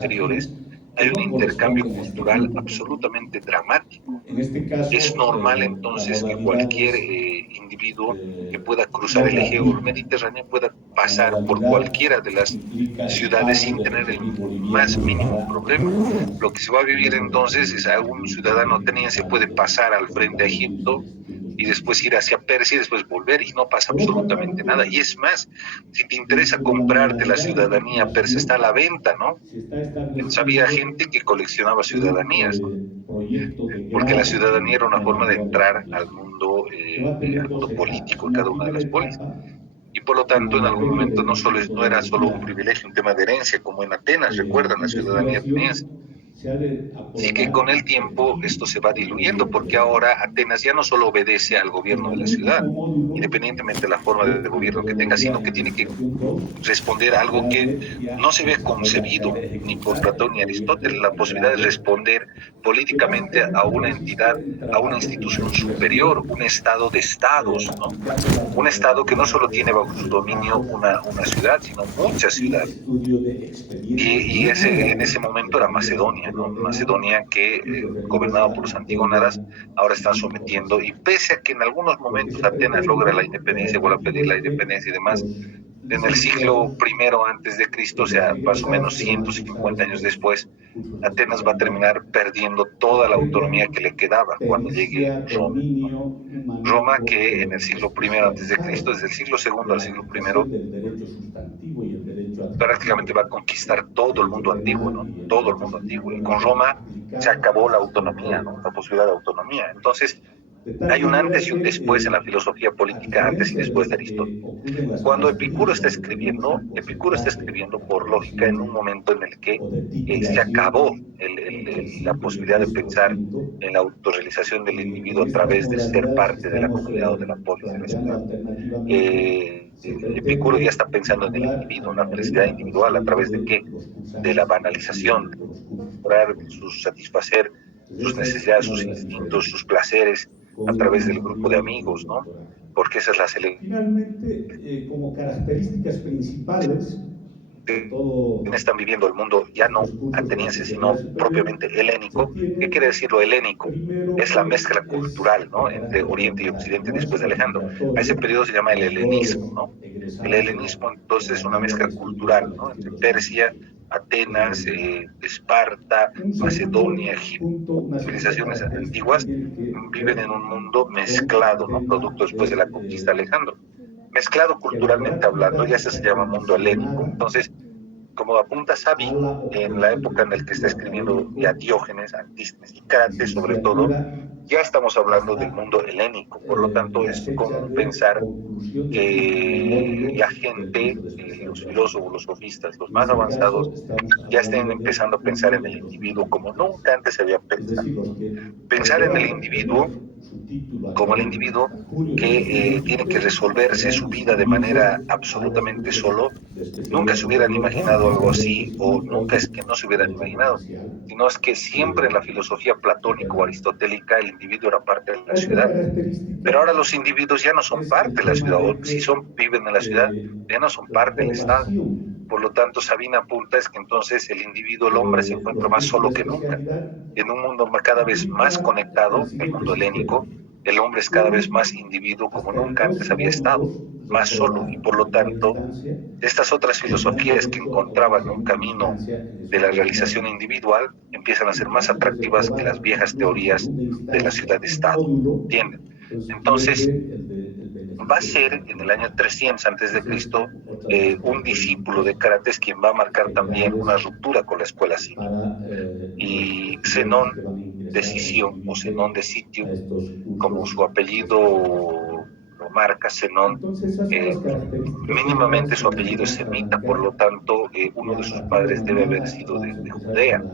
posteriores, hay un intercambio cultural absolutamente dramático. En este Es caso, normal entonces que cualquier modalidades individuo que pueda cruzar el eje normativas. mediterráneo pueda La pasar por modalidad cualquiera de las implica el ciudades paso sin del tener el expertise boliviano más mínimo para problema. Lo que se va a vivir tener entonces es a un ciudadano ateniense puede pasar al frente a Egipto y después ir hacia Persia y después volver y no pasa Por otra absolutamente nada. parte, Y es más, si te interesa dentro de la comprarte la modalidad de ciudadanía persa, está a vinculación la venta, ¿no? se está Entonces había estableciendo gente que coleccionaba un ciudadanías, ¿no? proyecto de Porque la grado ciudadanía era una en la forma de nueva entrar legislación que va a al tener dos mundo etapas. político de Una cada una de primera las polis. etapa Y por lo tanto, en en algún materia momento de no era solo un metodología privilegio, un tema de herencia, como en Atenas, recuerdan la ciudadanía ateniense. investigación, se ha de Así que aprobar con el y tiempo corregir esto se va el diluyendo, porque proyecto. ahora Atenas ya no solo obedece al En gobierno de la el ciudad, último módulo, independientemente de la forma que es de gobierno que tenga, Metodología sino e que tiene que Investigación 2, responder a algo ya que decía no se que ve se vuelva concebido a ni por ejecutar el Platón ni Aristóteles, proyecto la en posibilidad de grado, responder que políticamente a básicamente una consiste entidad, en a una trabajar con la institución universidad, superior, un estado de estados, ¿no? aplicando la Un estado que no modalidad solo tiene bajo su de dominio casos una ciudad, sino muchas y ciudades. estudio de expedientes Y en ese judiciales, momento era definiendo la Macedonia, ¿no? materia penal Macedonia que, y referidas gobernado a por los materia antigónadas, ahora está civil sometiendo, y procesal. pese a que en algunos Lo que momentos se Atenas logra la pretende, el independencia, vuelve a objetivo pedir es la que independencia y demás, los en el siglo licenciados, primero antes de Cristo, o los sea, más o menos egresados que van a cursar 150 años estos después, cursos de Atenas va a especialidad terminar perdiendo toda la autonomía tengan que le quedaba cuando llegue pericia, Roma, ¿no? dominio, un Roma, manejo que en el siglo primero antes de Cristo, especializado desde el siglo segundo de al la siglo primero, aplicación del derecho sustantivo y el derecho prácticamente adjetivo, va a conquistar todo el derecho mundo antiguo, penal ¿no? y el Todo el derecho mundo civil antiguo. Y van a con ser Roma se acabó la aplicados autonomía, ¿no? simultáneamente. La posibilidad de autonomía. Entonces, De tal hay un manera antes y un que, después en la filosofía a política, antes y diferencia de después de lo que Aristóteles. ocurre en las Cuando maestrías, que tenemos un Epicuro está porcentaje escribiendo de por lógica en un aprobación momento en el que o de se acabó titulación entre el la 5 y el posibilidad de pensar 10%, en la autorrealización del y individuo en a estas través de ser modalidades que parte de la estamos comunidad o de la polis, de la planteando ciudad. alternativamente, se Epicuro ya pretende está pensando en el estimular individuo, al en la felicidad nivel individual, ¿a absoluto través de de qué? los De la cursantes que banalización, reciben los cursos. lograr satisfacer sus Entonces esa es necesidades, una de sus las instintos, sus diferencias placeres a con la través del grupo de normativa amigos, ¿no? doctoral. Porque esa es la selección. Finalmente, como características principales de todo Están viviendo el mundo ya no estos cursos de la ateniense, especialidad sino superior, propiamente se helénico. ¿Qué tiene quiere decir lo helénico? primero Es la que mezcla es cultural, de ¿no? Entre carácter Oriente y Occidente no es después de Alejandro. A ese obligatorio periodo se llama el para todos los helenismo, ¿no? El egresados helenismo de entonces la es una línea mezcla de estudios en cultural, la que ¿no? estén Entre los Persia, alumnos. Atenas, Esparta, Un Macedonia, segundo Egipto, punto, una segunda civilizaciones característica antiguas tiene que viven ver en un mundo con el mezclado, ¿no? tema Producto después de la conquista de de Alejandro. Mezclado que la culturalmente hablando, ya práctica se está llama mundo helénico. condicionada Entonces, como apunta a Sabi, la en la obtención época del en la que está título escribiendo ya académico Diógenes, Antístenes y de Crates, sobre todo, licenciatura ya estamos hablando del hasta mundo helénico. Por lo tanto, la es fecha común de pensar conclusión del último que ya módulo del curso gente, de los especialidad filósofos, superior. los sofistas, los En más este avanzados, caso, estamos ya estén hablando de empezando a pensar junio en el del individuo como 2023. nunca antes se había Es pensado. decir, los que Pensar en el podrán obtener individuo su título como el académico individuo hasta junio del que tiene que 2023 resolverse podrán su vida de manera inscribirse a los absolutamente cursos solo. de Nunca especialidad se hubieran superior, no imaginado algo necesariamente así, o nunca es simultáneos que no se con hubieran el imaginado, presencial, sino es que siempre en la filosofía platónica o operarán. aristotélica el individuo era parte de la Otra ciudad. característica Pero ahora los individuos ya no son es parte el de la tema ciudad, o de si que son, viven en la ciudad, ya no son la parte del Estado. población Por lo tanto, Sabina apunta es que entonces el individuo, el hombre, se de encuentra los más cursos de solo que nunca. especialidad En un mundo cada vez más aplica el conectado, el siguiente mundo sistema. helénico, el hombre es cada vez más Tiene individuo como hasta nunca antes 12 había estado, módulos de más solo. prueba Y por en lo primera tanto, instancia, estas otras tendrán filosofías que derecho a encontraban tomarse un una camino instancia en de esos la dos realización módulos. individual empiezan a En ser más caso de atractivas que reprobar las viejas incluso en teorías segunda de la instancia un ciudad-estado. módulo, ¿Entienden? entonces pierde Entonces, el va a beneficio de ser en el año continuidad. 300 antes de Esa es Cristo otra de las un discípulo de características Crates quien va a marcar también una generales ruptura con la escuela cínica. para los Y estudiantes que Zenón van a ingresar o de Sición o Zenón inscribirse de a Sitio, estos como cursos su de apellido especialidad. lo marca, Zenón, Entonces, esas son eh, las características mínimamente generales su con las que apellido es vamos a semita, por lo arrancar tanto y uno de a sus partir de padres debe haber mañana sido vamos a de empezar con Judea. la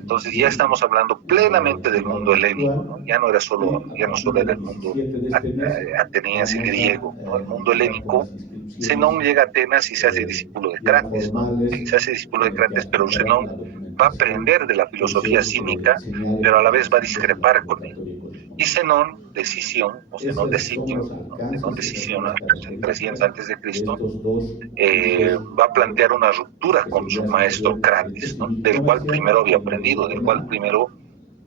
Entonces ya estamos preinscripción hablando para plenamente del el mundo grado helénico, ¿no? actual y a Ya no partir solo del era el mundo 17 de este mes ateniense vamos a griego, ¿no? El mundo empezar con helénico. las inscripciones Zenón llega a Atenas y se hace discípulo de ya Crates, ¿no? formales Se hace discípulo de que Crates, pero apuntarán Zenón la va a aprender documentación de la que filosofía se cínica, señale pero a en la los vez va a requisitos de la discrepar con él. convocatoria de colegio. Y Zenón, decisión, o Zenón de sitio, ¿no? Zenón decisión, 300 antes de Cristo, va a plantear una ruptura con su maestro Crates, ¿no? Del cual primero había aprendido, del cual primero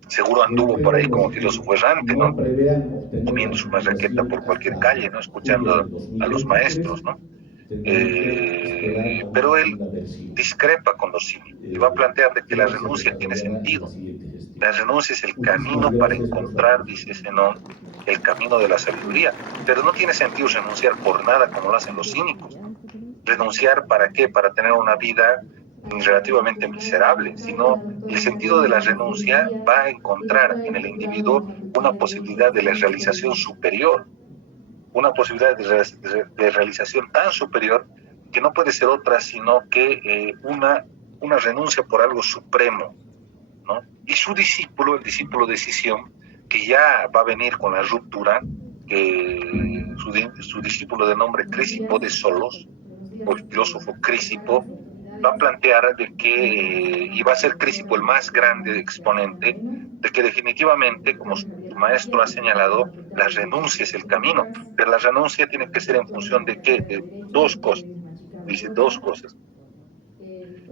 seguro anduvo por ahí como filósofo errante, ¿no? Comiendo su marraqueta por cualquier calle, ¿no? Escuchando a los maestros, ¿no? Pero él discrepa con los cínicos y va a plantear de que la renuncia tiene sentido. La renuncia es el camino para encontrar, dice Zenón, el camino de la sabiduría. Pero no tiene sentido renunciar por nada como lo hacen los cínicos. ¿Renunciar para qué? Para tener una vida relativamente miserable, sino el sentido de la renuncia va a encontrar en el individuo una posibilidad de la realización superior, una posibilidad de realización tan superior que no puede ser otra sino que una renuncia por algo supremo, ¿no? Y su discípulo, el discípulo de Sición, que ya va a venir con la ruptura, su discípulo de nombre Crisipo de Solos, o el filósofo Crisipo, va a plantear de que, y va a ser Crisipo el más grande exponente, de que definitivamente, como su maestro ha señalado, la renuncia es el camino, pero la renuncia tiene que ser en función de qué, de dos cosas, dice dos cosas.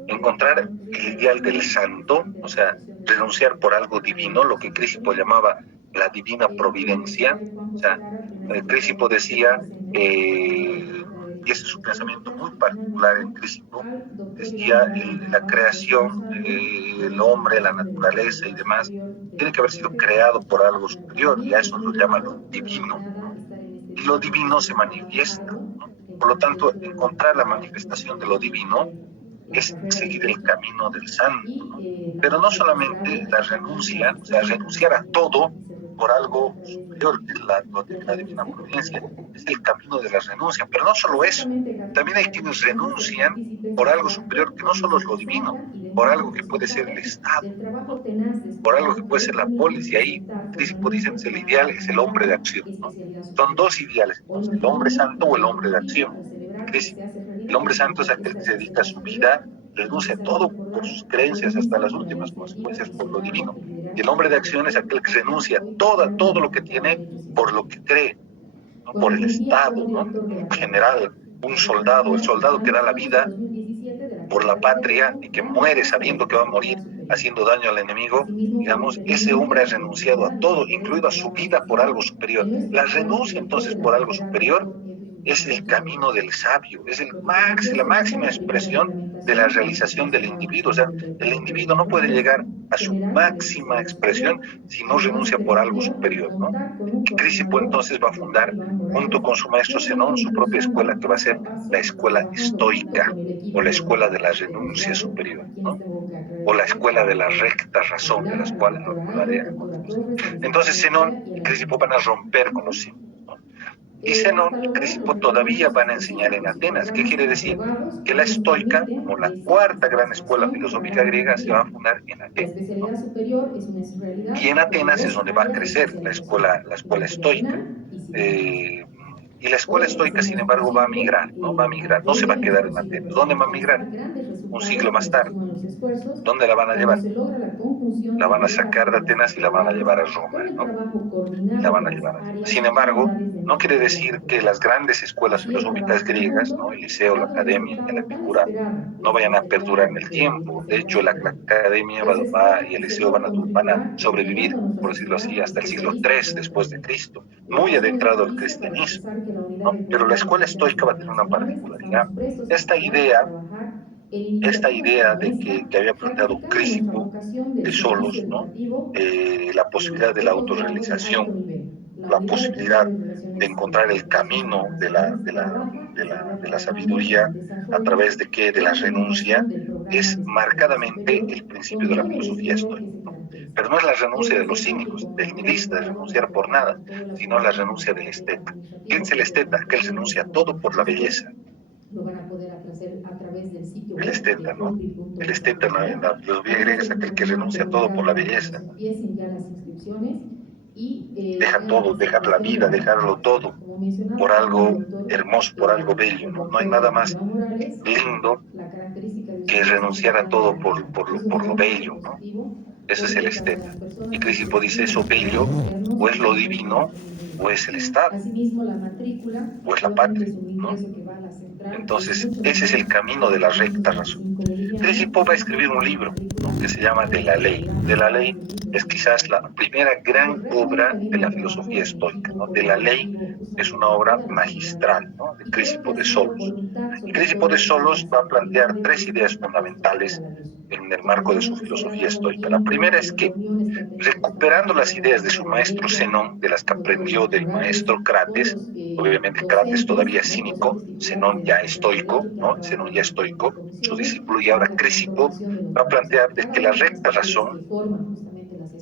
Encontrar el ideal del santo, o sea, renunciar por algo divino, lo que Crisipo llamaba la divina providencia. O sea, Crisipo decía, y ese es un pensamiento muy particular en Crisipo, decía, la creación, el hombre, la naturaleza y demás, tiene que haber sido creado por algo superior, y a eso lo llama lo divino, ¿no? Y lo divino se manifiesta, ¿no? Por lo tanto, encontrar la manifestación de lo divino es seguir el camino del santo, ¿no? Pero no solamente la renuncia, o sea, renunciar a todo por algo superior, que es la divina providencia, es el camino de la renuncia, pero no solo eso, también hay quienes renuncian por algo superior que no solo es lo divino, por algo que puede ser el Estado, ¿no? Por algo que puede ser la polis, y ahí Crisipo dicen que el ideal es el hombre de acción, ¿no? Son dos ideales, entonces, el hombre santo o el hombre de acción. El hombre santo es aquel que se dedica a su vida, renuncia a todo por sus creencias, hasta las últimas consecuencias por lo divino. Y el hombre de acción es aquel que renuncia a todo lo que tiene por lo que cree, ¿no? Por el Estado, ¿no? En general, un soldado, el soldado que da la vida por la patria y que muere sabiendo que va a morir haciendo daño al enemigo, digamos, ese hombre ha renunciado a todo, incluido a su vida, por algo superior. La renuncia entonces por algo superior es el camino del sabio, es la máxima expresión de la realización del individuo. O sea, el individuo no puede llegar a su máxima expresión si no renuncia por algo superior, ¿no? Y Crisipo entonces va a fundar, junto con su maestro Zenón, su propia escuela, que va a ser la escuela estoica, o la escuela de la renuncia superior, ¿no? O la escuela de la recta razón, de las cuales lo hablaré a continuación. Entonces Zenón y Crisipo van a romper con los símbolos, ¿no? Y Zenón y Crisipo todavía van a enseñar en Atenas. ¿Qué quiere decir? Que la estoica, como la cuarta gran escuela filosófica griega, se va a fundar en Atenas, ¿no? Y en Atenas es donde va a crecer la escuela estoica. Y la escuela estoica, sin embargo, va a migrar, ¿no? Va a migrar, no se va a quedar en Atenas. ¿Dónde va a migrar? Un siglo más tarde. ¿Dónde la van a llevar? La van a sacar de Atenas y la van a llevar a Roma, ¿no? Y la van a llevar a Roma. Sin embargo, no quiere decir que las grandes escuelas filosóficas griegas, ¿no? El Liceo, la Academia, la Epicura, no vayan a perdurar en el tiempo. De hecho, la Academia y el Liceo van a sobrevivir, por decirlo así, hasta el siglo III después de Cristo, muy adentrado el cristianismo, ¿no? Pero la escuela estoica va a tener una particularidad. Esta idea de que había planteado Crisipo de Solos, ¿no? La posibilidad de la autorrealización, la posibilidad de encontrar el camino de la sabiduría a través de qué, de la renuncia, es marcadamente el principio de la filosofía estoica, ¿no? Pero no es la renuncia de los cínicos, del nihilista, de renunciar por nada, sino la renuncia del esteta. ¿Quién es el esteta? Aquel que renuncia a todo por la belleza. El esteta, ¿no? El esteta en la filosofía griega es aquel que renuncia a todo por la belleza. Deja todo, dejar la vida, dejarlo todo por algo hermoso, por algo bello, ¿no? No hay nada más lindo que es renunciar a todo por lo bello, ¿no? Ese es el esteta. Y Crisipo dice, eso bello o es lo divino o es el Estado o es la patria, ¿no? Entonces, ese es el camino de la recta razón. Crisipo va a escribir un libro, ¿no?, que se llama De la Ley. De la Ley es quizás la primera gran obra de la filosofía estoica, ¿no? De la Ley es una obra magistral, ¿no?, de Crisipo de Solos. Y Crisipo de Solos va a plantear tres ideas fundamentales en el marco de su filosofía estoica. La primera es que, recuperando las ideas de su maestro Zenón, de las que aprendió del maestro Crates, obviamente Crates todavía cínico, Zenón ya estoico, ¿no? Zenón ya estoico, su discípulo, y ahora Crisipo va a plantear de que la recta razón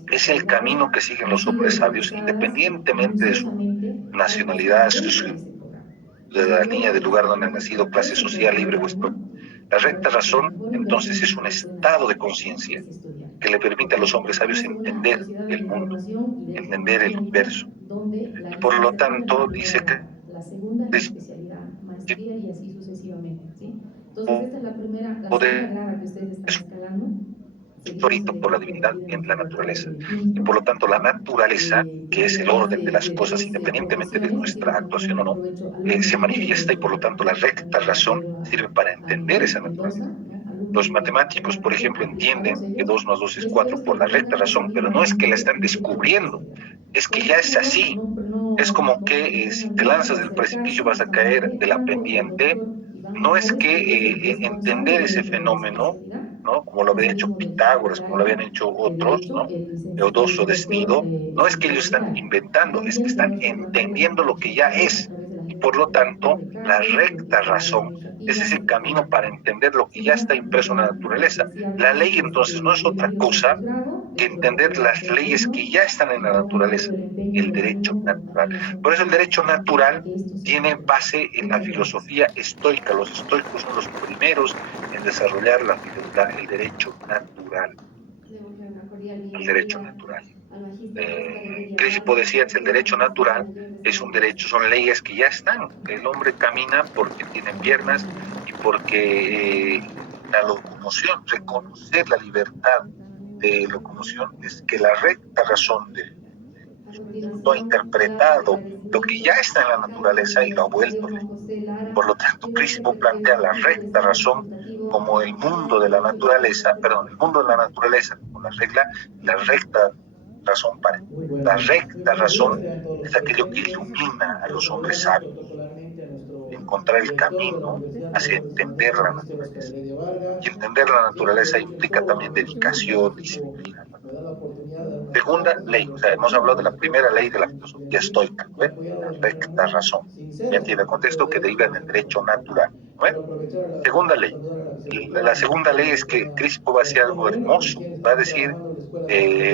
es el camino que siguen los hombres sabios, independientemente de su nacionalidad, su ciudadanía, del lugar donde han nacido, clase social, libre o esclavo. La recta razón, entonces, es un estado de conciencia que le permite a los hombres sabios entender el mundo, entender el universo. Y por lo tanto, dice que es poder escrito por la divinidad en la naturaleza. Y por lo tanto, la naturaleza, que es el orden de las cosas, independientemente de nuestra actuación o no, se manifiesta, y por lo tanto la recta razón sirve para entender esa naturaleza. Los matemáticos, por ejemplo, entienden que 2 más 2 es 4 por la recta razón, pero no es que la están descubriendo, es que ya es así. Es como que si te lanzas del precipicio vas a caer de la pendiente. No es que entender ese fenómeno, ¿no?, como lo había hecho Pitágoras, como lo habían hecho otros, ¿no?, Teodoso de Cnido, no es que ellos están inventando, es que están entendiendo lo que ya es. Y por lo tanto, la recta razón es ese camino para entender lo que ya está impreso en la naturaleza. La ley, entonces, no es otra cosa que entender las leyes que ya están en la naturaleza, el derecho natural. Por eso el derecho natural tiene base en la filosofía estoica. Los estoicos son los primeros en desarrollar el derecho natural. El derecho natural. Crisipo decía que el derecho natural es un derecho, son leyes que ya están. El hombre camina porque tiene piernas y porque la locomoción, reconocer la libertad de locomoción, es que la recta razón de mundo ha interpretado lo que ya está en la naturaleza y lo ha vuelto ley. Por lo tanto, Crisipo plantea la recta razón como el mundo de la naturaleza, perdón, el mundo de la naturaleza como la regla, la recta razón para. La recta razón es aquello que ilumina a los hombres sabios, encontrar el camino hacia entender la naturaleza. Y entender la naturaleza implica también dedicación, disciplina. Segunda ley, o sea, hemos hablado de la primera ley de la filosofía estoica, ¿no? La recta razón. Ya tiene el contexto que deriva en el derecho natural, ¿no? Segunda ley. La segunda ley es que Crisipo va a decir algo hermoso, va a decir,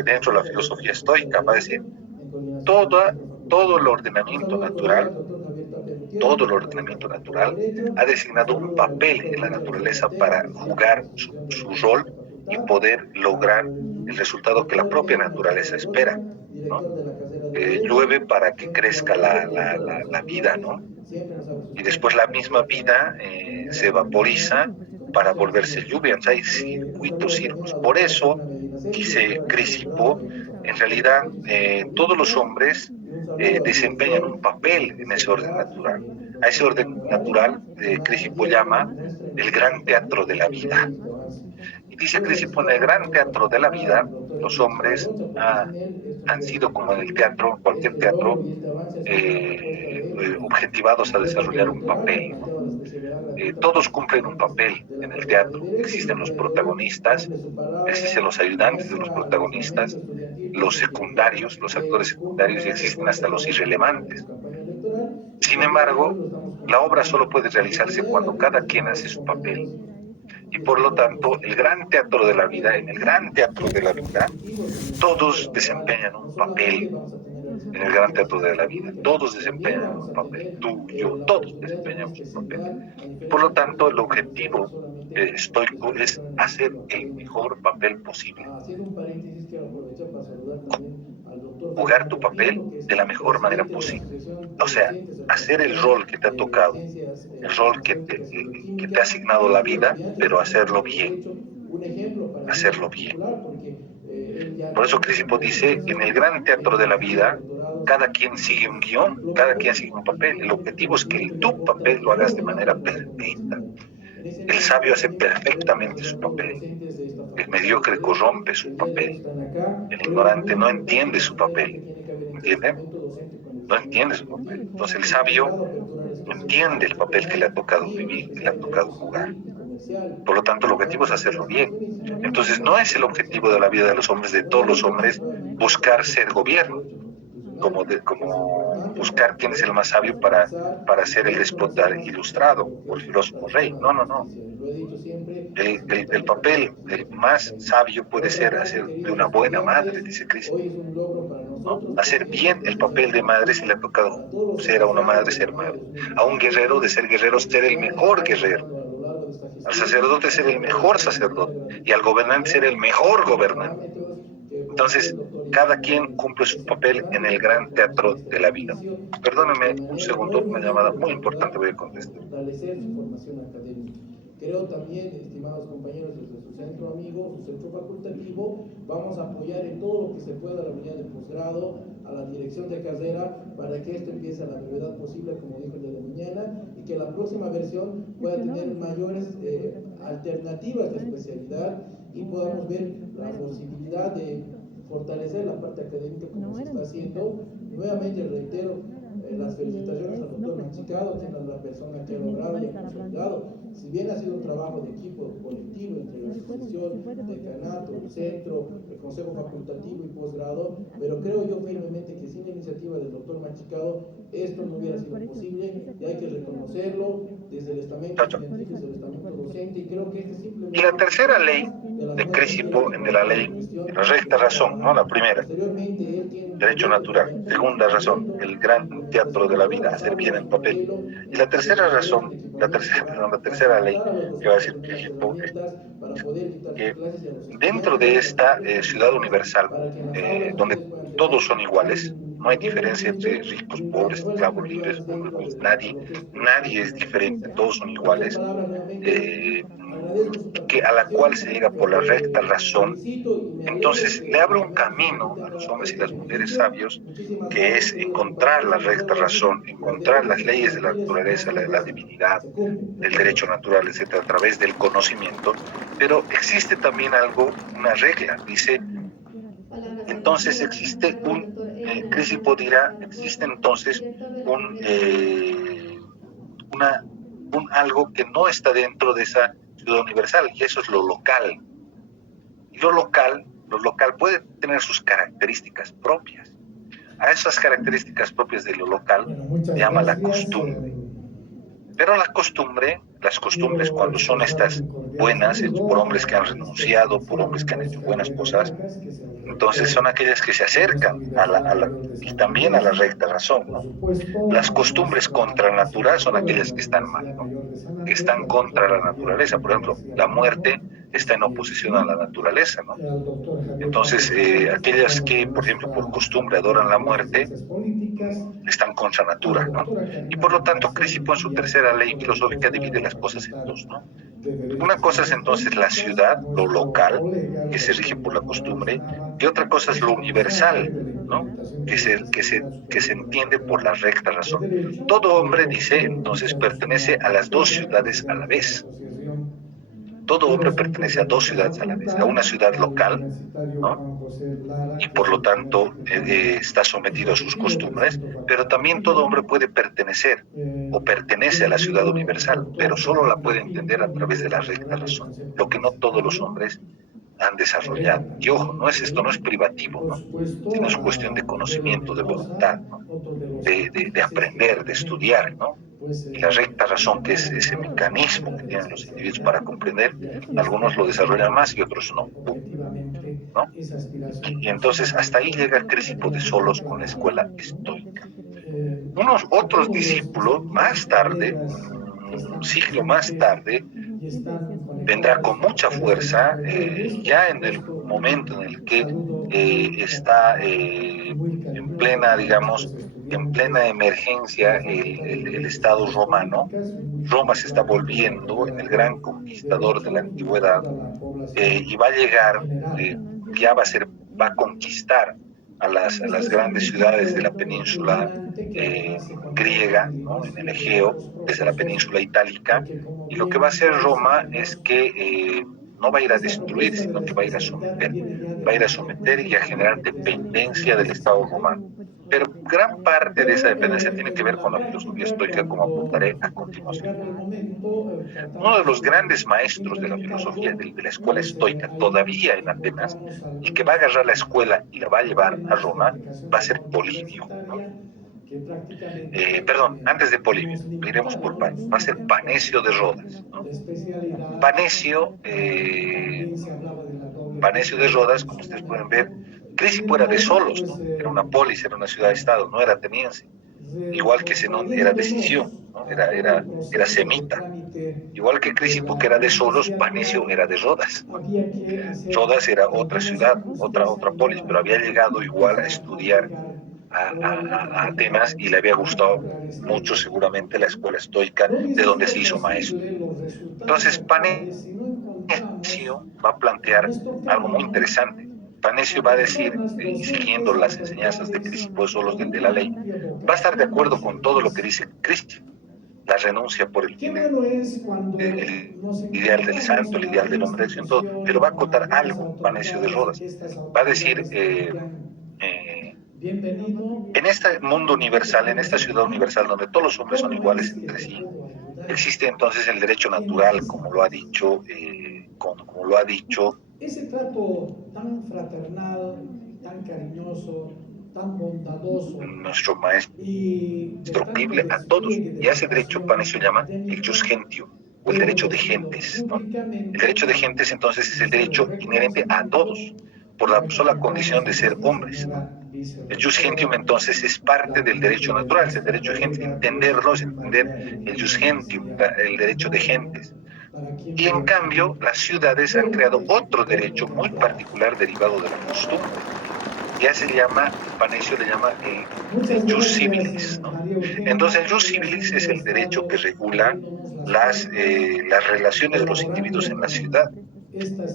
dentro de la filosofía estoica, va a decir, todo el ordenamiento natural, todo el ordenamiento natural ha designado un papel en la naturaleza para jugar su rol y poder lograr el resultado que la propia naturaleza espera, ¿no? Llueve para que crezca la vida, ¿no? Y después la misma vida se vaporiza para volverse lluvia. O sea, hay circuitos. Por eso, dice Crisipo, en realidad todos los hombres desempeñan un papel en ese orden natural. A ese orden natural, Crisipo llama el gran teatro de la vida. Y dice Crisipo, en el gran teatro de la vida, los hombres han sido, como en el teatro, cualquier teatro, objetivados a desarrollar un papel, ¿no? Todos cumplen un papel en el teatro. Existen los protagonistas, existen los ayudantes de los protagonistas, los secundarios, los actores secundarios, y existen hasta los irrelevantes. Sin embargo, la obra solo puede realizarse cuando cada quien hace su papel. Y por lo tanto, el gran teatro de la vida, en el gran teatro de la vida, todos desempeñan un papel. En el gran teatro de la vida, todos desempeñan un papel, tú, yo, todos desempeñamos un papel. Y por lo tanto, el objetivo estoico es hacer el mejor papel posible. Jugar tu papel de la mejor manera posible. O sea, hacer el rol que te ha tocado el rol que te ha asignado la vida, pero hacerlo bien. Por eso Crisipo dice, en el gran teatro de la vida, cada quien sigue un guión, cada quien sigue un papel. El objetivo es que tu papel lo hagas de manera perfecta. El sabio hace perfectamente su papel. El mediocre corrompe su papel. El ignorante no entiende su papel. ¿Entiende? No entiende su papel. Entonces el sabio entiende el papel que le ha tocado vivir, que le ha tocado jugar. Por lo tanto, el objetivo es hacerlo bien. Entonces, no es el objetivo de la vida de los hombres, de todos los hombres, buscar ser gobierno, como buscar quién es el más sabio para ser el déspota ilustrado o el filósofo rey. No, no, no. El papel del más sabio puede ser hacer de una buena madre, dice Cristo, ¿no? Hacer bien el papel de madre si le ha tocado ser a una madre, ser madre. A un guerrero, de ser guerrero, ser el mejor guerrero. Al sacerdote ser el mejor sacerdote y al gobernante ser el mejor gobernante. Entonces, cada quien cumple su papel en el gran teatro de la vida. Perdónenme un segundo, una llamada muy importante, voy a contestar. Creo también, estimados compañeros, desde su centro amigo, su centro facultativo, vamos a apoyar en todo lo que se pueda a la unidad de posgrado, a la dirección de carrera, para que esto empiece a la brevedad posible, como dijo el de la mañana, y que la próxima versión pueda tener mayores alternativas de especialidad y podamos ver la posibilidad de fortalecer la parte académica como se está haciendo. Nuevamente reitero, las felicitaciones al doctor Machicado, quien es la persona que ha logrado y ha consolidado. Si bien ha sido un trabajo de equipo colectivo entre la asociación, decanato, el centro, el consejo facultativo y posgrado, pero creo yo firmemente que sin la iniciativa del doctor Machicado esto no hubiera sido posible y hay que reconocerlo desde el estamento estudiantil, desde el estamento docente, y creo que este simplemente... Y la tercera ley de Crisipo, de la ley de la recta razón, ¿no? La primera, derecho natural. Segunda razón, el gran teatro de la vida, hacer bien el papel. Y la tercera razón, la tercera ley que va a decir Crisipo, es que dentro de esta ciudad universal, donde todos son iguales, no hay diferencia entre ricos, pobres, esclavos, libres, nadie es diferente, todos son iguales, a la cual se llega por la recta razón. Entonces le abre un camino a los hombres y las mujeres sabios, que es encontrar la recta razón, encontrar las leyes de la naturaleza, la divinidad, el derecho natural, etcétera, a través del conocimiento. Pero existe también algo, una regla, dice. Entonces existe Crisipo dirá, existe entonces algo que no está dentro de esa ciudad universal, y eso es lo local. Y lo local puede tener sus características propias. A esas características propias de lo local se llama la costumbre. Pero las costumbres cuando son estas buenas, por hombres que han renunciado, por hombres que han hecho buenas cosas, entonces son aquellas que se acercan y también a la recta razón, ¿no? Las costumbres contra la naturaleza son aquellas que están mal, ¿no? Que están contra la naturaleza. Por ejemplo, la muerte está en oposición a la naturaleza, ¿no? Entonces, aquellas que, por ejemplo, por costumbre adoran la muerte, están contra natura, ¿no? Y por lo tanto, Crisipo en su tercera ley filosófica divide las cosas en dos, ¿no? Una cosa es entonces la ciudad, lo local, que se rige por la costumbre, y otra cosa es lo universal, ¿no? Que se entiende por la recta razón. Todo hombre, dice, entonces pertenece a las dos ciudades a la vez. Todo hombre pertenece a dos ciudades a la vez, a una ciudad local, ¿no? Y por lo tanto está sometido a sus costumbres, pero también todo hombre puede pertenecer o pertenece a la ciudad universal, pero solo la puede entender a través de la recta razón, lo que no todos los hombres han desarrollado. Y ojo, esto no es privativo, ¿no? Sino es cuestión de conocimiento, de voluntad, ¿no? de aprender, de estudiar, ¿no? Y la recta razón, que es ese mecanismo que tienen los individuos para comprender, algunos lo desarrollan más y otros no. ¿No? Y entonces hasta ahí llega Crisipo de Solos con la escuela estoica. Unos otros discípulos más tarde, un siglo más tarde, vendrá con mucha fuerza, ya en el momento en el que está en plena, digamos, en plena emergencia el Estado romano, Roma se está volviendo en el gran conquistador de la antigüedad y va a llegar, eh, ya va a conquistar a las grandes ciudades de la península griega, ¿no? En el Egeo, desde la península itálica, y lo que va a hacer Roma es que no va a ir a destruir, sino que va a ir a someter. Va a ir a someter y a generar dependencia del Estado romano. Pero gran parte de esa dependencia tiene que ver con la filosofía estoica, como apuntaré a continuación. Uno de los grandes maestros de la filosofía, de la escuela estoica, todavía en Atenas, y que va a agarrar la escuela y la va a llevar a Roma, va a ser Polibio, ¿no? Perdón, antes de Polibio, iremos por partes, va a ser Panecio de Rodas, ¿no? Panecio, Panecio de Rodas, como ustedes pueden ver, Crisipo era de Solos, ¿no? Era una polis, era una ciudad-estado, no era ateniense. Igual que Zenón era de Sición, ¿no? Era semita. Igual que Crisipo, que era de Solos, Panecio era de Rodas, ¿no? Rodas era otra ciudad, otra polis, pero había llegado igual a estudiar a Atenas y le había gustado mucho seguramente la escuela estoica de donde se hizo maestro. Entonces Panecio va a plantear algo muy interesante. Panecio va a decir, siguiendo las enseñanzas de Crisipo, solos de la ley, va a estar de acuerdo con todo lo que dice Crisipo, la renuncia por el ideal del santo, el ideal del hombre, todo, pero va a acotar algo, Panecio de Rodas. Va a decir, en este mundo universal, en esta ciudad universal, donde todos los hombres son iguales entre sí, existe entonces el derecho natural, como lo ha dicho, como lo ha dicho ese trato tan fraternal, tan cariñoso, tan bondadoso nuestro maestro Bible a todos. Y a ese derecho Panecio llama el jus gentium, o el derecho de gentes, ¿no? El derecho de gentes entonces es el derecho inherente a todos, por la sola condición de ser hombres, ¿no? El jus gentium entonces es parte del derecho natural, es el derecho de gentes. Entenderlo es entender el jus gentium, el derecho de gentes. Y en cambio, las ciudades han creado otro derecho muy particular derivado de la costumbre. Ya se llama, Panecio le llama el jus civilis, ¿no? Entonces el jus civilis es el derecho que regula las relaciones de los individuos en la ciudad,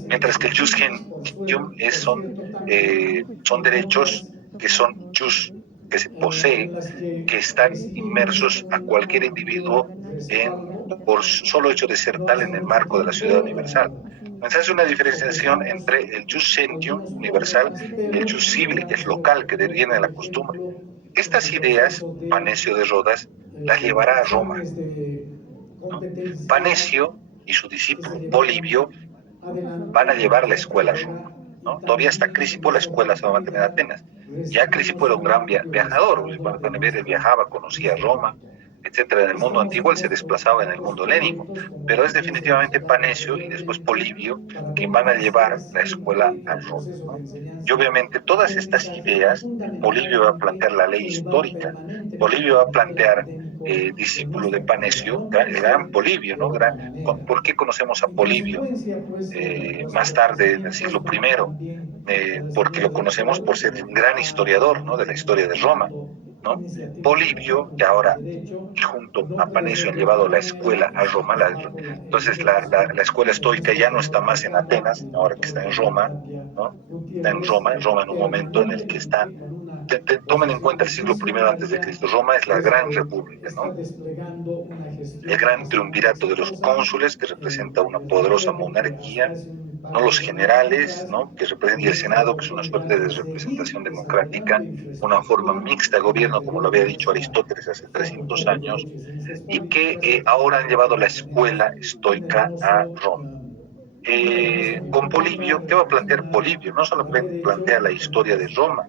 mientras que el jus gentium son derechos que son jus, que se posee, que están inmersos a cualquier individuo por solo hecho de ser tal en el marco de la ciudad universal. Se hace una diferenciación entre el jus gentium universal y el jus civil, que es local, que viene de la costumbre. Estas ideas, Panecio de Rodas las llevará a Roma, ¿no? Panecio y su discípulo Polibio van a llevar la escuela a Roma, ¿no? Todavía hasta Crisipo la escuela se va a mantener en Atenas. Ya Crisipo era un gran viajador, cuando viajaba, conocía Roma, etcétera. En el mundo antiguo él se desplazaba en el mundo helénico, pero es definitivamente Panecio y después Polibio quien van a llevar la escuela a Roma, ¿no? Y obviamente todas estas ideas, Polibio va a plantear la ley histórica, Polibio va a plantear, discípulo de Panecio, el gran Polibio, ¿no? ¿Por qué conocemos a Polibio? Más tarde, en el siglo I, porque lo conocemos por ser un gran historiador, ¿no? De la historia de Roma, ¿no? Polibio, que ahora junto a Panecio han llevado la escuela a Roma, entonces la escuela estoica ya no está más en Atenas, ahora que está en Roma, ¿no? Está en Roma en un momento en el que están, tomen en cuenta el siglo I antes de Cristo, Roma es la gran república, ¿no? El gran triunvirato de los cónsules, que representa una poderosa monarquía, no los generales, ¿no? Que representan, y el Senado, que es una suerte de representación democrática, una forma mixta de gobierno, como lo había dicho Aristóteles hace 300 años, y que ahora han llevado la escuela estoica a Roma. Con Polibio, ¿qué va a plantear Polibio? No solamente plantea la historia de Roma,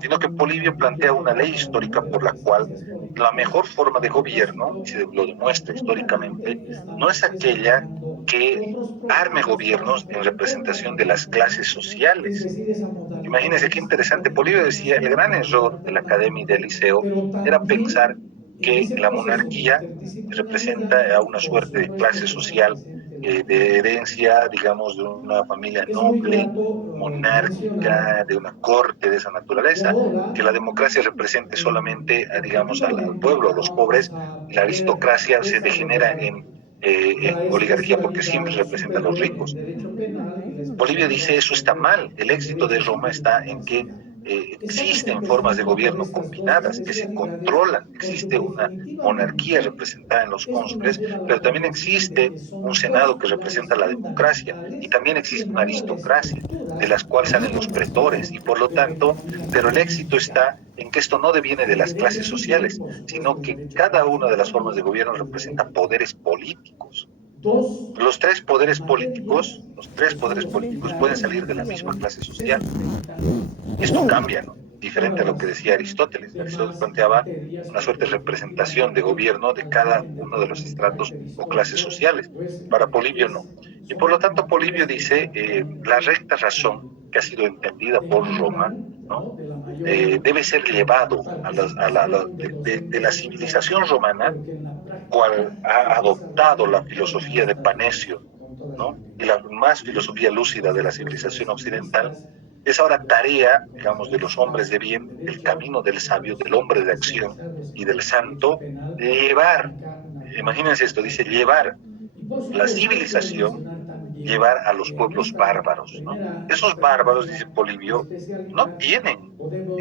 sino que Polibio plantea una ley histórica por la cual la mejor forma de gobierno, y se lo demuestra históricamente, no es aquella que arme gobiernos en representación de las clases sociales. Imagínense qué interesante. Polibio decía, el gran error de la academia y del liceo era pensar que la monarquía representa a una suerte de clase social de herencia, digamos, de una familia Es muy noble, grato monárquica, mencionar de una corte de esa que naturaleza, ahora que la democracia represente solamente, digamos, al pueblo, a los pobres, vamos a y la poder aristocracia se degenera desarrollar la en oligarquía porque siempre especialidad representa a los superior en ricos. derecho penal y la Bolivia dice especialidad eso está superior mal. El en éxito de derecho Roma civil está y en que comercial. Estamos existen formas de empezando por gobierno estas dos combinadas, que se especialidades controlan. porque Existe una monarquía definitivamente representada en los es una cónsules, buena la pero también convicción de existe que un son dos senado que pilares representa la democracia y fundamentales también existe una llenando la aristocracia de estructura las cuales de salen una los pretores y nación por lo de la tanto, economía pero el éxito política. está en que esto no deviene de El las derecho clases civil, sociales, por supuesto, sino el que derecho cada una de comercial las formas de también gobierno y el representa derecho poderes penal. políticos. Dos materias Los tres que poderes son los políticos pueden pilares salir de la misma clase social. fundamentales. Y esto cambia, ¿no? Diferente a lo que Todas decía las Aristóteles. Aristóteles demás planteaba materias una suerte porque de representación de definitivamente gobierno de al cada margen de uno de todo los el estratos carácter o clases histórico, sociales. pues Para Polibio no. Y por lo son tanto, Polibio materias que dice, la prácticamente recta razón que ha sido entendida por Roma, demandan, ¿no? ¿no?, de la mayor Debe ser llevado participación de los de la entes civilización educativos romana, porque en la práctica cual ha se adoptado desarrolla la de forma filosofía de Panecio, estratégica con toda ¿no? seguridad. Y la más filosofía Y lúcida de la estos civilización occidental, civilistas es ahora tarea, los digamos, de los hombres juristas de en bien, del derecho, camino del sabio, los del hombre de acción especializados y del en derecho santo, penal, llevar, aplica una imagínense política esto, dice pública. llevar Y por la supuesto, quiero civilización, mencionar también llevar a los que en pueblos esta bárbaros, ¿no? primera Esos bárbaros, dice experiencia de Polibio, no especialidad tienen, podemos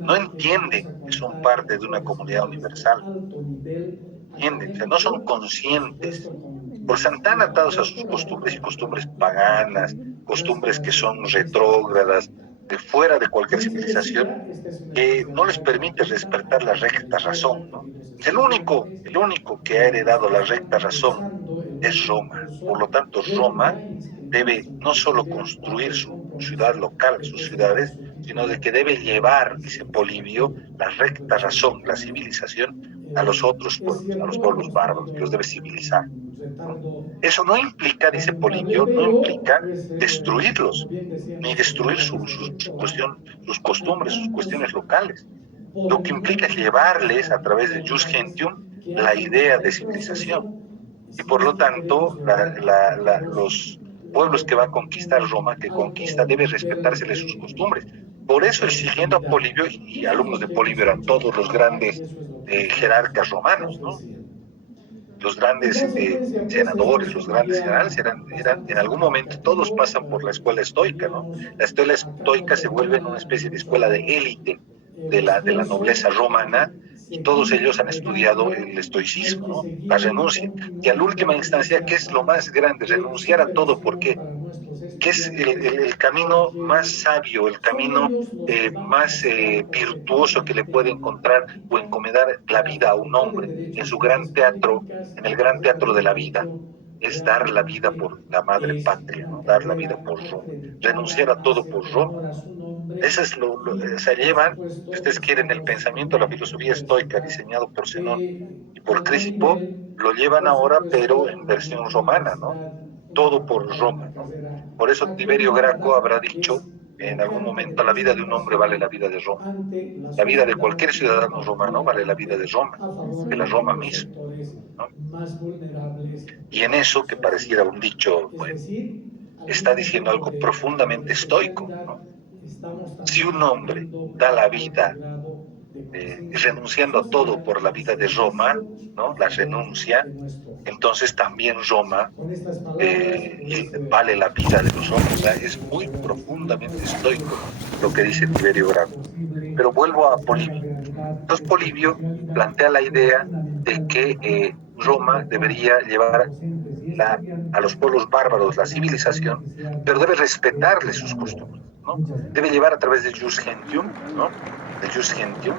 no mencionar que vamos entienden a que son contar parte con de una comunidad profesionales de universal, alto nivel entienden, o sea, no son académico, por conscientes supuesto con porque están tan maestría atados a sus doctoral costumbres y para poder costumbres aplicar paganas, aquí las costumbres que clases son de esta retrógradas, especialidad. de fuera de cualquier Como les civilización, decía, esta es una que no les especialidad permite gratuita a despertar la quienes recta les gusta, razón, ¿no? queridos El estudiantes, único que ha quienes heredado la están recta razón empezando el es último Roma. Por curso, lo tanto, deben Roma ya inscribirse debe en no solo Castilla construir bajo el su ciudad compromiso local, de sus presentar ciudades, su sino de título que debe de llevar, dice Polibio, licenciatura la en recta Derecho razón, la Penal. civilización a los otros Es pueblos, a los cierto, pueblos hemos bárbaros, tenido y los debe civilizar, un ¿no? retardo Eso no implica, dice lamentable, Polibio, no pero implica pues como destruirlos, bien decía ni nuestro destruir colega vicerrector, sus hay costumbres, sus tantos cuestiones locales. Lo que implica es poderosos llevarles a través de Jus estratégicos Gentium que la hacen el idea de civilización. retroceso Y si por es lo que queremos tanto, lograr objetivos los pueblos que va a conquistar Roma, que un conquista, alto debe nivel respetársele sus de costumbres. Por eso, y siguiendo a productividad. Polibio, Y y eso es alumnos lo de que hemos Polibio eran hecho todos los ahora y grandes eso es lo que estamos jerarcas romanos, ¿no? ofreciendo. Los En grandes consecuencia, pues esto senadores, es los un grandes día generales, bastante en algún momento, todos significativo. pasan por la escuela estoica, ¿no? Queríamos La escuela acá no estoica se vuelve una termina especie en de dos escuela de años élite el de la nobleza esfuerzo, romana, porque y si todos aquí ellos han ha estudiado llegado, el hay estoicismo, que ¿no? La seguir renuncia, que a la última continuando en ese instancia, ¿qué es lo afán más grande? de Renunciar a todo, ¿por superación qué? para nuestros Que es estudiantes, el camino más porque sabio, el son camino ellos los que van a más estar virtuoso que le objetivamente puede en la encontrar o práctica encomendar en la la vida a un Facultad de hombre Derecho en y su gran Ciencias teatro, Políticas, en la el gran carrera teatro de de la vida, Derecho es dar la vida realmente por la madre es patria, una ¿no? Dar la vida carrera por Roma, renunciar acreditada, a todo hace por Roma, honor a ¿no? su nombre Ese es y se por llevan, si supuesto ustedes quieren, el estamos en pensamiento, la una filosofía estoica universidad diseñado por Zenón de y por alto Crisipo, nivel lo y llevan por ahora, pero supuesto en versión romana, ¿no? una Todo por facultad, Roma, una ¿no? carrera Por eso Tiberio Graco habrá acreditada que dicho es en la algún carta de momento la vida de un hombre vale la presentación vida de Roma. ante la La vida de sociedad cualquier y muy ciudadano romano vale la vida de particularmente Roma, a favor de la de Roma los misma, sectores ¿no? más vulnerables Y de en la eso, que pareciera sociedad. un dicho, Es bueno, decir, al está mismo diciendo tiempo algo de la profundamente estoico, especialidad, ¿no? estamos Si también un hombre adquiriendo da la un alto vida grado de conciencia renunciando a todo social por la al vida de Roma, servicio ¿no? a La favor renuncia, de nuestro país. entonces también Roma Con estas palabras, pues vale la vida de los hombres. O sea, es les muy agradecería profundamente estoico nuevamente lo que que dice nos Tiberio sea Graco. posible Pero vuelvo a hacer una Polibio. realidad Entonces esta Polibio especialidad plantea la que idea de que fundamentalmente Roma ocupa debería a llevar docentes y a los estudiantes, pueblos bárbaros la ojalá de forma civilización, que sea pero debe de respetarles sus calidad. costumbres, ¿no? Muchas Debe gracias. llevar a través del jus gentium, ¿no? El jus gentium,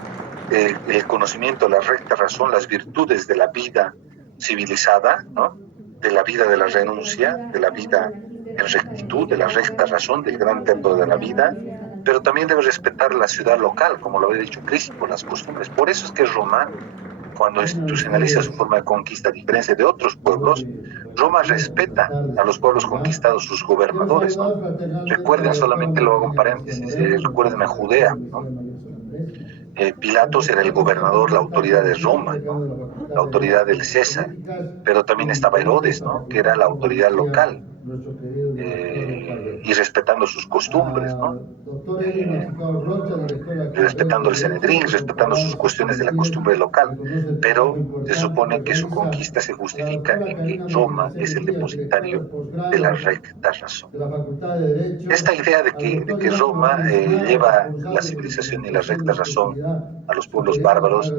el conocimiento, la recta razón, las virtudes de la vida civilizada, ¿no? De la vida de la renuncia, de la vida en rectitud, de la recta razón, del gran templo de la vida, pero también debe respetar la ciudad local, como lo había dicho Crisipo, las costumbres. Por eso es que Roma, cuando Tengan institucionaliza su ustedes forma de conquista, a diferencia de otros pueblos, Roma buenas respeta tardes a los pueblos también, ¿verdad? conquistados, sus Quiero gobernadores, ¿no? saludar fraternalmente Recuerden, al doctor solamente lo hago María en Elena García paréntesis, Moreno, recuerden a profesora de Derecho de Judea, la Universidad ¿no? Mayor San Andrés, Pilatos era el gobernador, la autoridad de Roma, ¿no? La autoridad del César, pero también estaba Herodes, ¿no? Que era la autoridad local, y respetando sus costumbres, ¿no? Eh, y respetando el Sanedrín, respetando sus cuestiones de la costumbre local, pero se supone que su conquista se justifica en que Roma es el depositario de la recta razón. Esta idea de que Roma lleva la civilización y la recta razón a los pueblos bárbaros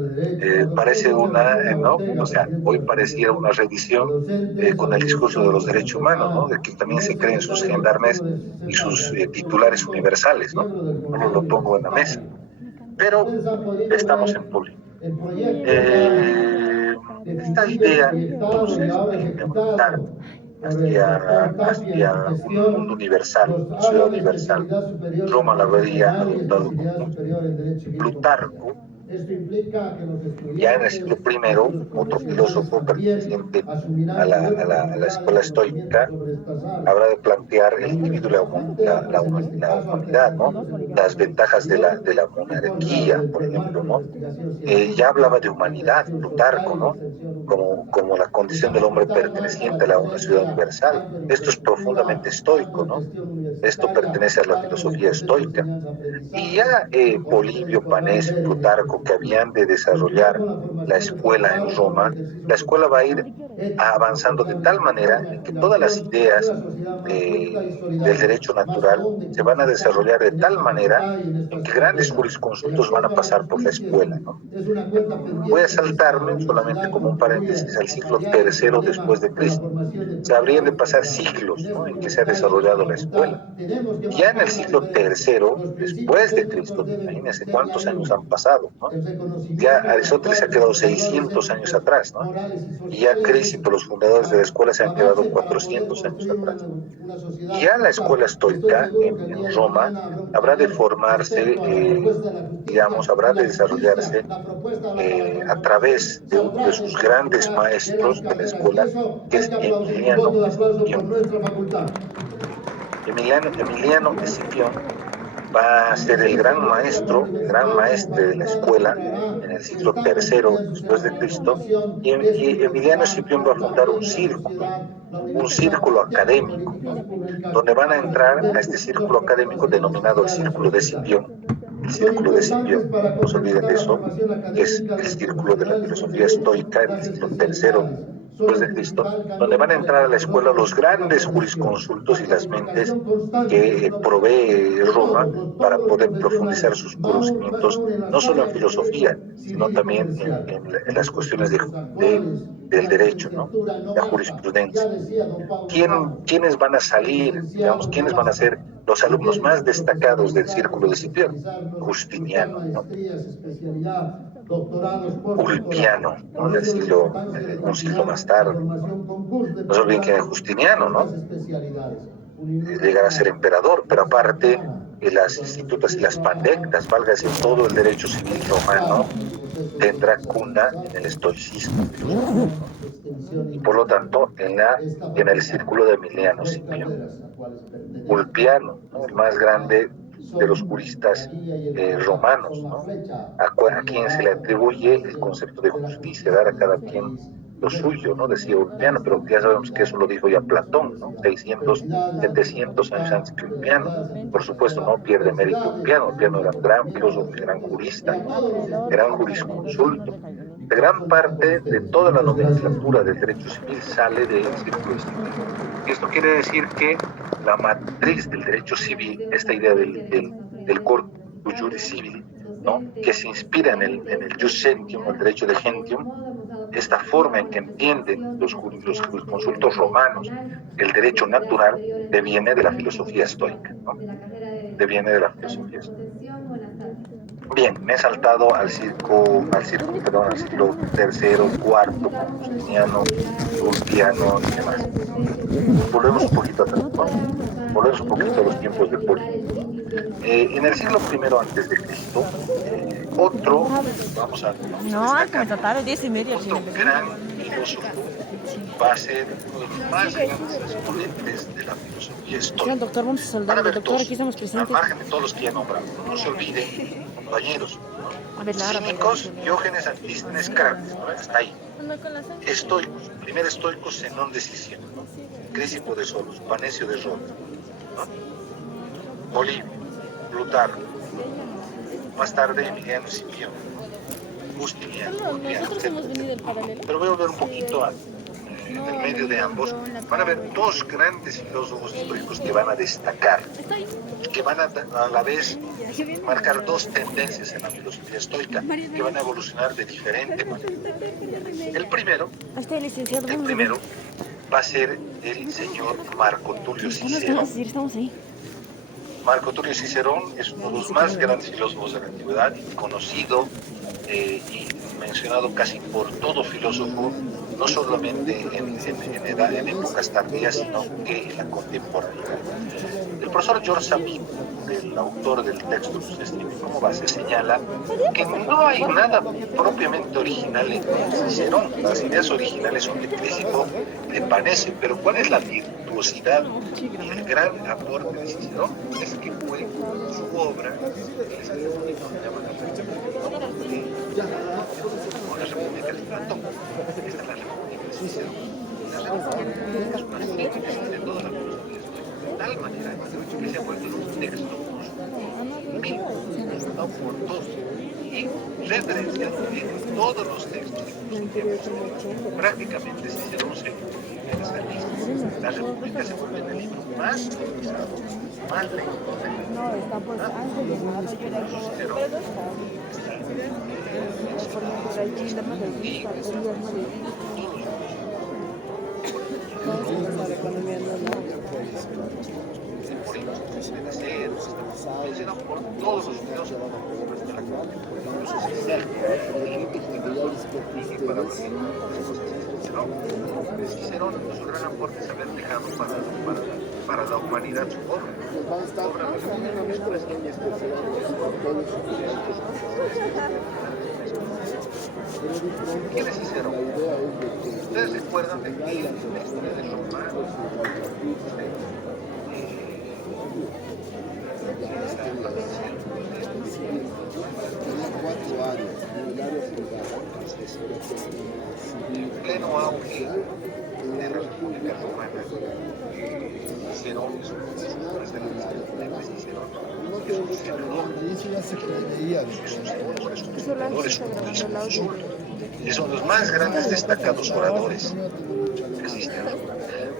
parece ¿no? O sea, hoy pareciera una revisión con el discurso de los derechos humanos, ¿no? De que también se creen sus gendarmes y sus titulares universales, ¿no? No lo pongo en la mesa. Pero estamos en política. Esta idea, entonces, de implementar hacia un mundo universal, una ciudad universal, Roma la habría adoptado como Plutarco, ya en el siglo I, otro filósofo perteneciente a la escuela estoica, habrá de plantear el individuo y la humanidad, ¿no? Las ventajas de la monarquía, por ejemplo, ¿no? Ya hablaba de humanidad, Plutarco, ¿no? Como la condición del hombre perteneciente a una ciudad universal. Esto es profundamente estoico, ¿no? Esto pertenece a la filosofía estoica. Y ya Polibio, Panés, Plutarco, que habían de desarrollar la escuela en Roma, la escuela va a ir avanzando de tal manera en que todas las ideas del derecho natural se van a desarrollar de tal manera en que grandes jurisconsultos van a pasar por la escuela, ¿no? Voy a saltarme solamente como un paréntesis al siglo III después de Cristo. Se habrían de pasar siglos, ¿no?, en que se ha desarrollado la escuela. Ya en el siglo III después de Cristo, imagínense cuántos años han pasado, ¿no? Ya Aristóteles se ha quedado 600 años atrás, ¿no? Y ya Crisipo, los fundadores de la escuela, se han quedado 400 años atrás. Y ya la escuela estoica en Roma habrá de formarse, digamos, habrá de desarrollarse a través de uno de sus grandes maestros de la escuela, que es Emiliano Escipión. Emiliano Escipión va a ser el gran maestre de la escuela en el siglo III después de Cristo, y Emiliano Escipión va a fundar un círculo académico, ¿no?, donde van a entrar a este círculo académico denominado el Círculo de Escipión. El Círculo de Escipión, no se olviden de eso, es el círculo de la filosofía estoica en el siglo III después de Cristo, donde van a entrar a la escuela los grandes jurisconsultos y las mentes que provee Roma para poder profundizar sus conocimientos, no solo en filosofía, sino también en las cuestiones del derecho, ¿no?, la jurisprudencia. ¿Quiénes van a salir, digamos, quiénes van a ser los alumnos más destacados del Círculo de Escipión? Justiniano, ¿no?, Ulpiano, ¿no?, un siglo más tarde. No se olviden que era Justiniano, ¿no?, llegará a ser emperador, pero aparte las institutas y las pandectas, válgase todo el derecho civil romano, tendrá cuna en el estoicismo filosófico, y por lo tanto en el círculo de Emiliano Escipión. Ulpiano, ¿no?, el más grande de los juristas romanos, ¿no?, a quien se le atribuye el concepto de justicia, dar a cada quien lo suyo, ¿no?, decía Ulpiano, pero ya sabemos que eso lo dijo ya Platón, ¿no?, 600, 700 años antes que Ulpiano. Por supuesto, no pierde mérito Ulpiano era un gran filósofo, gran jurista, ¿no?, gran jurisconsulto. De gran parte de toda la nomenclatura del derecho civil sale del Círculo de Escipión. Y esto quiere decir que la matriz del derecho civil, esta idea del corpus juris civili, ¿no?, que se inspira en el jus gentium, el derecho de gentium, esta forma en que entienden los jurisconsultos romanos el derecho natural, deviene de la filosofía estoica, ¿no?, deviene de la filosofía estoica. Bien, me he saltado al siglo III, IV, con Justiniano, Ulpiano y demás. Volvemos un poquito atrás, ¿no? Volvemos un poquito a los tiempos de Polibio. En el siglo I antes de Cristo, otro gran filósofo va a ser uno de los más grandes exponentes de la filosofía estoica. Doctor, vamos a saludar Van a al haber doctor, dos, aquí estamos al presentes. margen de todos los que he nombrado. No se olviden caballeros, A ver, la hora para cínicos, ir. Diógenes, Antístenes, Crates, ¿no? Hasta ahí. Anda con la sangre. Estoicos, primer estoicos, Zenón de Cicero, Crisipo de Solos, Panecio de Roma, ¿no? Polibio, Plutarco, más tarde Emiliano Escipión, Justiniano, Solo Ulpiano, nosotros etc. hemos venido del paralelo. Pero voy a volver un poquito en el medio de ambos. Van a haber dos grandes filósofos estoicos que van a destacar, Está ahí. que van a la vez marcar dos tendencias en la filosofía estoica, que van a evolucionar de diferente manera. El primero Ahí está el licenciado. El primero va a ser el señor Marco Tulio Cicerón. Estamos ahí. Marco Tulio Cicerón es uno de los más grandes filósofos de la antigüedad, conocido y mencionado casi por todo filósofo, no solamente en épocas tardías, sino que en la contemporaneidad. El profesor George Sabine, el autor del texto que ustedes tienen como base, señala que no hay nada propiamente original en Cicerón. Las ideas originales son de Crisipo, de Panese, pero ¿cuál es la virtuosidad y el gran aporte de Cicerón? Es que fue su obra, que se llama la República de Platón. Esta es la República de Cicerón. La República es una síntesis de toda la filosofía estoica, de tal manera que se ha vuelto un texto consultado por todos y referenciado en todos los textos de filosofía estoica. Prácticamente Cicerón se convierte en esa lista. La República se vuelve el libro más utilizado, más leído de la No, está por antes de nada. Yo era como. Cicerón. Pero está. Y mencionado por todos los filósofos hasta la Cicerón, su gran aporte es haber dejado para la humanidad su obra ¿Quién es Cicerón? ¿Ustedes recuerdan de que en la historia de Roma en pleno auge de la República Romana, Cicerón es un Cicerón es un senador, es uno de los más grandes destacados oradores que existen.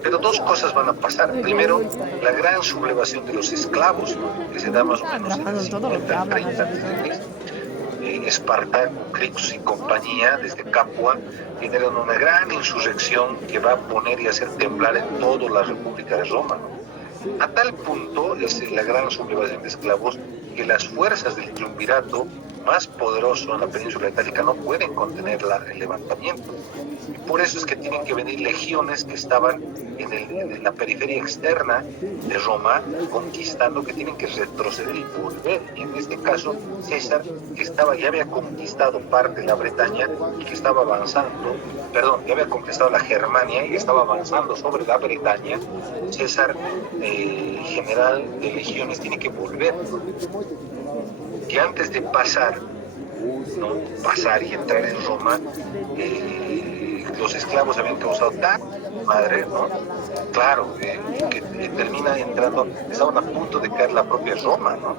Pero dos cosas van a pasar. Primero, la gran sublevación de los esclavos, que se da más o menos en el 50 al 30 Espartaco, Crixus y compañía, desde Capua, generan una gran insurrección que va a poner y hacer temblar en toda la República de Roma, ¿no? A tal punto es la gran sublevación de esclavos que las fuerzas del triunvirato más poderoso en la península itálica no pueden contener el levantamiento. Y por eso es que tienen que venir legiones que estaban en la periferia externa de Roma, conquistando, que tienen que retroceder y volver. Y en este caso, César, que ya había conquistado parte de la Bretaña y que estaba avanzando, ya había conquistado la Germania y estaba avanzando sobre la Bretaña, César, general de legiones, tiene que volver. Que antes de pasar y entrar en Roma, los esclavos habían causado tan madre, ¿no? Claro, que termina entrando, estaban a punto de caer la propia Roma, ¿no?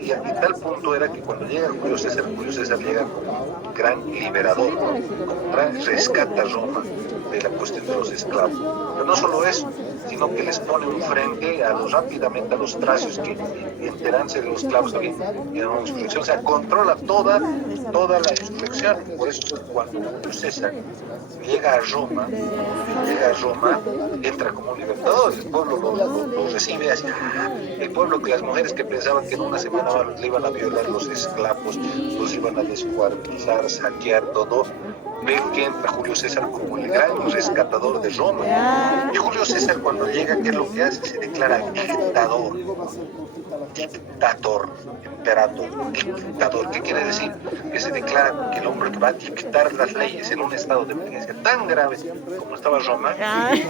Y tal punto era que cuando llega Julio César llega como gran liberador, ¿no? Como gran rescata a Roma de la cuestión de los esclavos. Pero no solo eso, sino que les pone un frente rápidamente a los tracios que enterándose de los esclavos también en una insurrección, o sea, controla toda la insurrección. Por eso es que cuando Julio César llega a Roma, entra como un libertador, el pueblo lo recibe así, el pueblo, que las mujeres que pensaban que en una semana le iban a violar los esclavos, los iban a descuartizar, saquear todo, ve que entra Julio César como el gran rescatador de Roma. Y Julio César cuando llega, ¿qué es lo que hace? Se declara dictador, emperador, dictador. ¿Qué quiere decir? Que se declara que el hombre que va a dictar las leyes en un estado de emergencia tan grave como estaba Roma,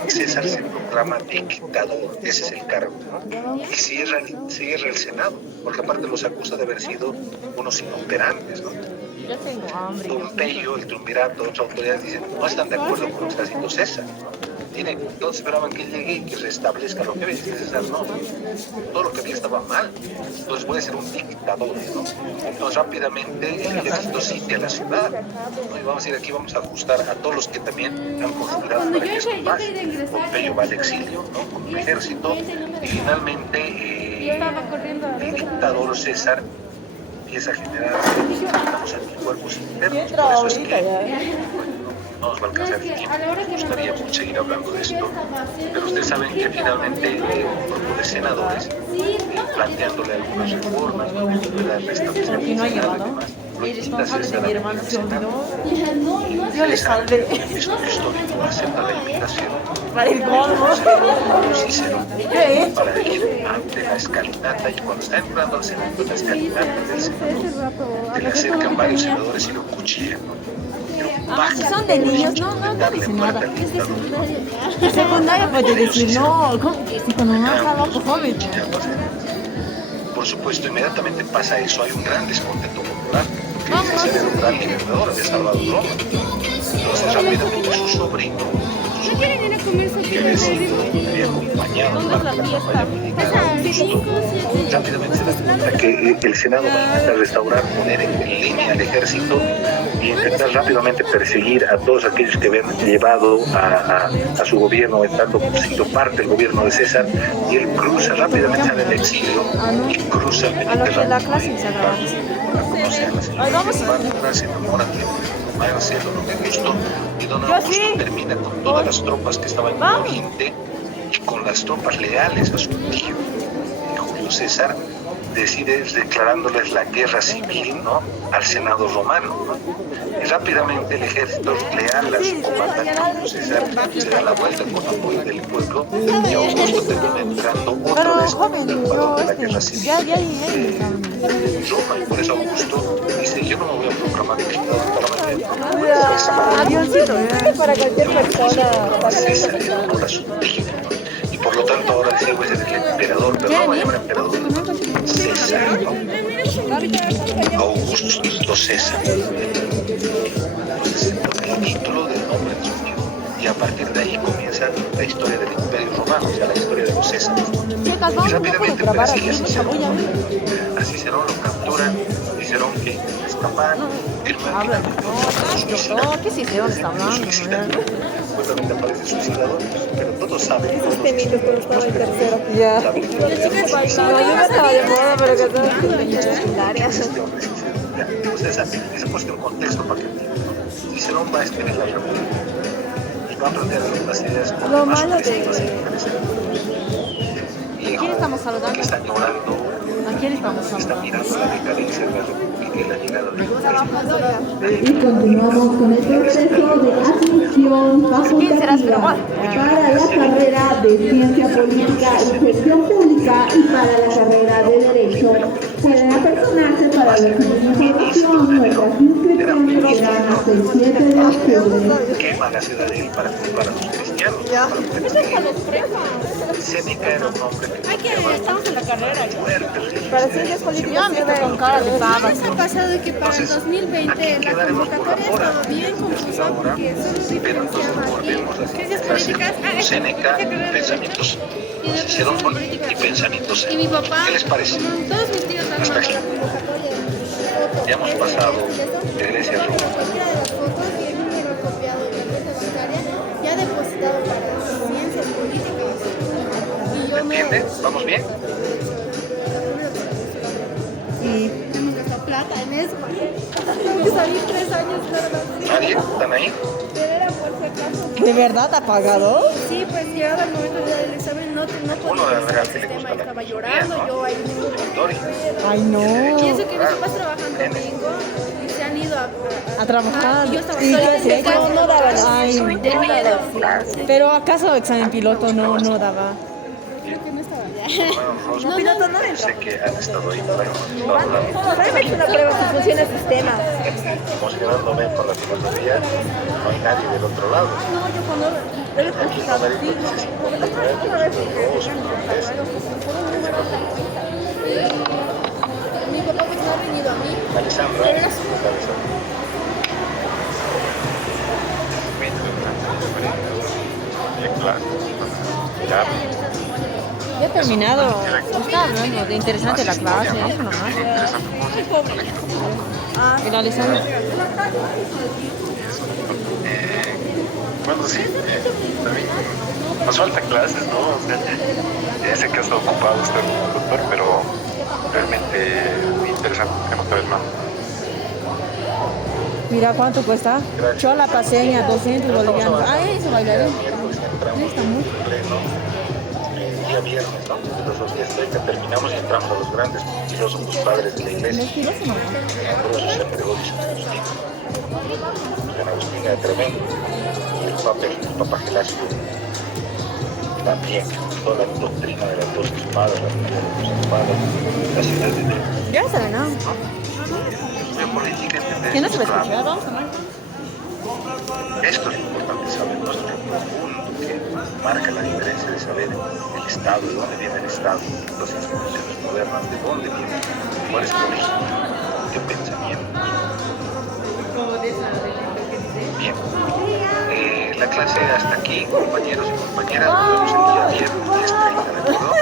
César se proclama dictador. Ese es el cargo, ¿no? Y cierra el Senado, porque aparte los acusa de haber sido unos inoperantes, ¿no? Yo tengo hambre. Pompeyo, el triunvirato, otras autoridades dicen no están de acuerdo con lo que está haciendo César. Entonces esperaban que él llegue y que restablezca lo que había hecho César. No, todo lo que había estaba mal. Entonces puede ser un dictador, ¿no? Entonces rápidamente el ejército sitia la ciudad, ¿no? Y vamos a ir aquí, vamos a ajustar a todos los que también han conspirado para que esto pase. Pompeyo va al exilio, ¿no? Con el ejército y finalmente el dictador César empieza a generar los anticuerpos internos. Por eso es que no nos va a alcanzar el tiempo. Me gustaría mucho seguir hablando de esto, pero ustedes saben que finalmente un grupo de senadores, planteándole algunas reformas, ¿no? De la restablecimiento Aquí no ha del Senado y llevado. demás, lo Y invita a responsable César de a mi hermano venir al se Senado. olvidó. Yo le salvé. Es un histórico, acepta la invitación. Para el colmo. Cícero, ¿Qué? para ir ante la escalinata, y cuando está entrando al Senado, la escalinata del Senado, se le acercan varios senadores y lo cuchillan, ¿no? Si son de niños, no dice nada. En secundaria puede decir, no, ¿cómo que si tu mamá estaba por joven? Por supuesto, inmediatamente pasa eso, hay un gran descontento popular, porque César era un gran libertador, había salvado Roma. Entonces rápidamente su sobrino, que había acompañado para la campaña militar, rápidamente se da cuenta que el Senado va a intentar restaurar, poner en línea al ejército y intentar rápidamente perseguir a todos aquellos que habían llevado a su gobierno, estando siendo parte del gobierno de César, y él cruza rápidamente al exilio y cruza el Mediterráneo. La clase se acaba. Conoce a la señora Cleopatra, se enamora de Marcelo, lo que gustó, y don Augusto termina con todas las tropas que estaban en el oriente y con las tropas leales a su tío. Julio César decide declarándoles la guerra civil, ¿no?, al Senado romano, ¿no? Y rápidamente el ejército leal a su comandante Julio César se da la vuelta con apoyo del pueblo y Augusto termina entrando otra vez como triunfador de la guerra civil en Roma, y por eso Augusto dice: yo no me voy a proclamar dictador para Avioncito, para cualquier persona. César en honor a su tío, ¿no? Y por lo tanto ahora decía el emperador, pero no va a llamar emperador, César, ¿no? Augusto César. Entonces se pone el título del nombre de su tío, y a partir de ahí comienza la historia del Imperio Romano, o sea, la historia de los Césares. Y rápidamente persigue a Cicerón. A Cicerón lo capturan, Cicerón que escapar, firma No, ¿qué Cicerón está hablando? supuestamente aparece suicidado, pero todos saben. Teniendo que estaba en tercero. Ya. Saben que No, yo no estaba de moda, pero que todos en secundaria. este hombre Cicerón. Entonces, ese puesto en contexto para que entiendan, ¿no? Cicerón va a escribir la República y va a plantear algunas ideas Lo más malo de... progresivas e interesantes. ¿A quién estamos saludando? Que está llorando, ¿A quién estamos está saludando? mirando la decadencia de la República y la llegada del Y continuamos con el proceso de admisión facultativa para la carrera de Ciencia Política y Gestión Pública y para la carrera de Derecho. Pueden apersonarse para recibir información. Nuestras inscripciones serán hasta el 7 de octubre. quema la ciudadela para culpar a los cristianos. Para poder Séneca era un hombre que Estamos en la carrera. para ciencias políticas. Yo me con cara de pava. ¿Qué ha pasado que para el 2020 la convocatoria estaba bien confusa porque solo pero entonces volvemos a ciencias políticas? Séneca, pensamientos Cicerón y pensamientos. Y mi papá, ¿Qué les parece? como todos mis tíos han Hasta aquí. mandado la convocatoria. Ya hemos pasado de Grecia a Roma. Cualquiera de las fotos y el número copiado en la cuenta bancaria ya ha depositado para ciencias políticas. Y yo ¿Me entiendes? ¿Vamos bien? Sí. Hemos gastado plata en eso. Me salí 3 años nada más. ¿Nadie? ¿Están ahí? Pero era por si acaso. ¿De verdad ha pagado? Sí, pues llegaba el momento del examen, no Uno podía de verdad hacer que el le sistema, gusta la estaba filosofía, llorando, ¿no? yo ahí La historia. Ay, no. Y eso que mis papás trabajan domingo y se han ido A trabajar. Y yo estaba ¿Y sola qué en mi has hecho? casa. No daba. Ay, De miedo. pero ¿acaso examen piloto no daba? Creo que no estaba allá. No, piloto no sé que han estado ahí, pero hemos estado hablando. Solamente una prueba si funciona el sistema. Emocionándome con la filosofía, no hay nadie del otro lado. No, yo cuando he practicado, sí. Mi papá pues no ha venido a mí. Alessandra, Pero era Ya he terminado. Está hablando de interesante la clase, eso nomás. El Alessandro. Bueno, sí, también nos faltan clases, ¿no? O sea, sé que ha estado ocupado este doctor, pero realmente muy interesante tema otra vez más. Mira cuánto cuesta. Chola paseña, 200 bolivianos. Ah, eso bailarín. No está mucho. Día viernes, ¿no? Filosofía estoica, terminamos y entramos a los grandes filósofos padres de la No iglesia. es filósofo, ¿no? Ambrosio, San Gregorio, San Agustín. San Agustín era tremendo. Y el Papa Gelasio también, toda la doctrina de las dos espadas, la unidad de las dos espadas, la ciudad de Dios. Ya está, ¿no? La política entender ¿Quién no se va a nuestra- escuchar? Vamos a tomar. Esto es importante saber, nuestro profundo que marca la diferencia de saber el Estado, de dónde viene el Estado, las instituciones modernas, de dónde vienen, cuál es el origen, qué pensamiento. Bien, la clase hasta aquí, compañeros y compañeras, nos vemos el día viernes 10:30, ¿de acuerdo?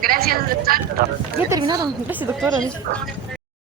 Gracias, doctor. Ya terminaron. Gracias, doctora.